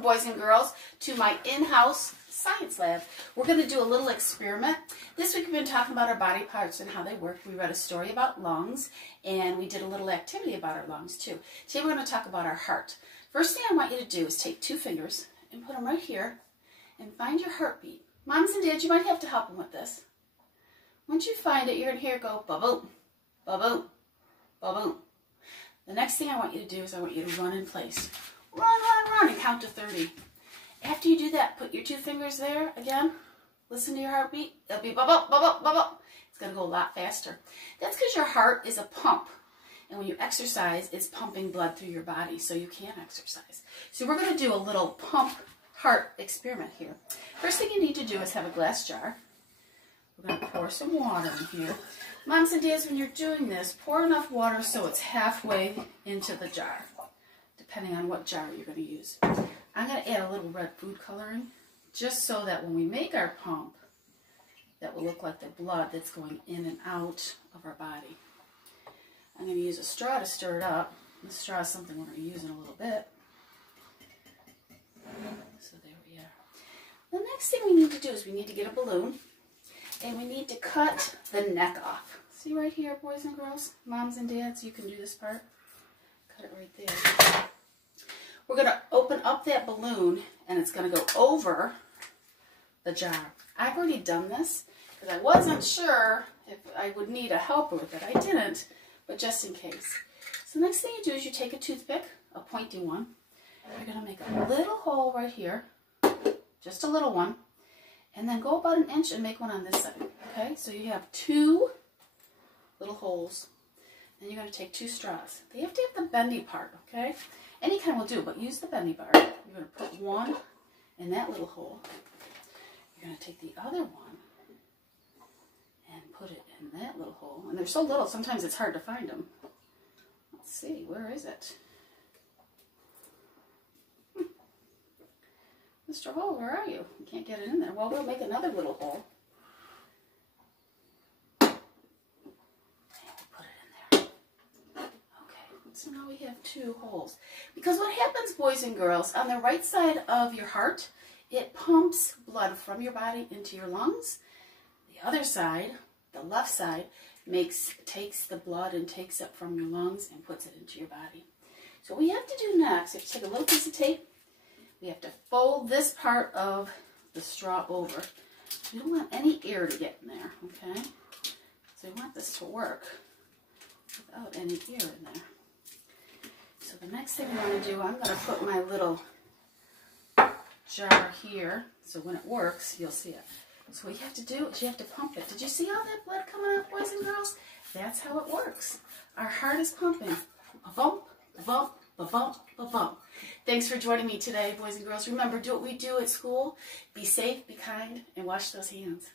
welcome, boys and girls, to my in-house science lab. We're going to do a little experiment. This week we've been talking about our body parts and how they work. We read a story about lungs, and we did a little activity about our lungs too. Today we're going to talk about our heart. First thing I want you to do is take 2 fingers and put them right here and find your heartbeat. Moms and dads, you might have to help them with this. Once you find it, you're going to hear it go ba-boom, ba-boom, ba-boom. The next thing I want you to do is I want you to run in place. Run, run, run, and count to 30. After you do that, put your 2 fingers there again. Listen to your heartbeat. It'll be ba-boom, ba-boom, ba-boom. It's going to go a lot faster. That's because your heart is a pump. And when you exercise, it's pumping blood through your body so you can exercise. So we're going to do a little pump heart experiment here. First thing you need to do is have a glass jar. We're going to pour some water in here. Moms and dads, when you're doing this, pour enough water so it's halfway into the jar, depending on what jar you're going to use. I'm going to add a little red food coloring, just so that when we make our pump, that will look like the blood that's going in and out of our body. I'm going to use a straw to stir it up. The straw is something we're going to use in a little bit. So there we are. The next thing we need to do is we need to get a balloon. And we need to cut the neck off. See right here, boys and girls, moms and dads, you can do this part. Cut it right there. We're going to open up that balloon, and it's going to go over the jar. I've already done this because I wasn't sure if I would need a helper with it. I didn't, but just in case. So the next thing you do is you take a toothpick, a pointy one. You're going to make a little hole right here, just a little one. And then go about 1 inch and make one on this side. Okay, so you have 2 little holes. And you're going to take 2 straws. They have to have the bendy part, okay? Any kind will do, but use the bendy part. You're going to put one in that little hole. You're going to take the other one and put it in that little hole. And they're so little, sometimes it's hard to find them. Let's see, where is it? Mr. Hole, where are you? You can't get it in there. Well, we'll make another little hole. And we'll put it in there. Okay, so now we have 2 holes. Because what happens, boys and girls, on the right side of your heart, it pumps blood from your body into your lungs. The other side, the left side, takes the blood and takes it from your lungs and puts it into your body. So what we have to do next, you have to take a little piece of tape. We have to fold this part of the straw over. We don't want any air to get in there, okay? So we want this to work without any air in there. So the next thing I want to do, I'm going to put my little jar here, so when it works, you'll see it. So what you have to do is you have to pump it. Did you see all that blood coming out, boys and girls? That's how it works. Our heart is pumping. Ba-bump, ba-bump, ba-bump, ba-bump. Thanks for joining me today, boys and girls. Remember, do what we do at school. Be safe, be kind, and wash those hands.